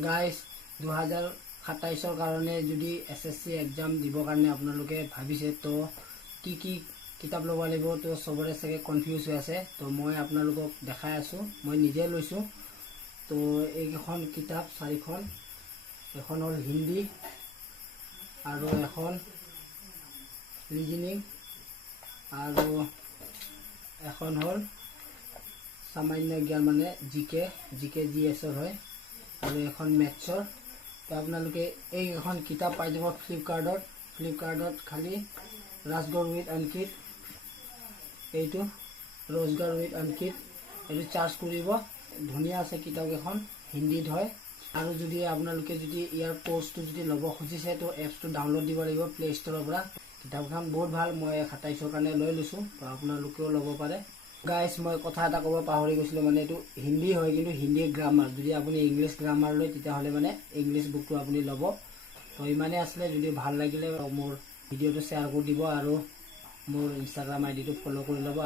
Guys 2027 কাৰণে যদি SSC exam দিবৰ কাৰণে আপোনালোকে ভাবিছে তো কি কি কিতাপ ল'ব লাগিব তো সবৰে চাগে কনফিউজ হৈ আছে। তো মই আপোনালোকক দেখাই আছোঁ, মই নিজে লৈছোঁ। তো এইকেইখন কিতাপ 4খন, এখন হ'ল হিন্দী আৰু এখন ৰিজনিং আৰু এখন হ'ল সামান্য জ্ঞান মানে জিকে GSৰ হয় আৰু এখন মেথছৰ। তো আপোনালোকে এইখন কিতাপ পাই যাব ফ্লিপকাৰ্টত খালি ৰাজগড় উইথ অংকিত, এইটো ৰজগড় উইথ অংকিত এইটো চাৰ্জ কৰিব। ধুনীয়া আছে কিতাপকেইখন, হিন্দীত হয়। আৰু যদি আপোনালোকে যদি ইয়াৰ কোৰ্চটো যদি ল'ব খুজিছে তো এপছটো ডাউনলোড দিব লাগিব প্লে ষ্টৰৰ পৰা। কিতাপখন বহুত ভাল, মই 27ৰ কাৰণে লৈ লৈছোঁ, তো আপোনালোকেও ল'ব পাৰে। গাইজ মই কথা এটা ক'ব পাহৰি গৈছিলোঁ, মানে এইটো হিন্দী হয় কিন্তু হিন্দী গ্ৰামাৰ। যদি আপুনি ইংলিছ গ্ৰামাৰ লয় তেতিয়াহ'লে মানে ইংলিছ বুকটো আপুনি ল'ব। তো ইমানেই আছিলে, যদি ভাল লাগিলে মোৰ ভিডিঅ'টো শ্বেয়াৰ কৰি দিব আৰু মোৰ ইনষ্টাগ্ৰাম ID টো ফ'ল' কৰি ল'ব।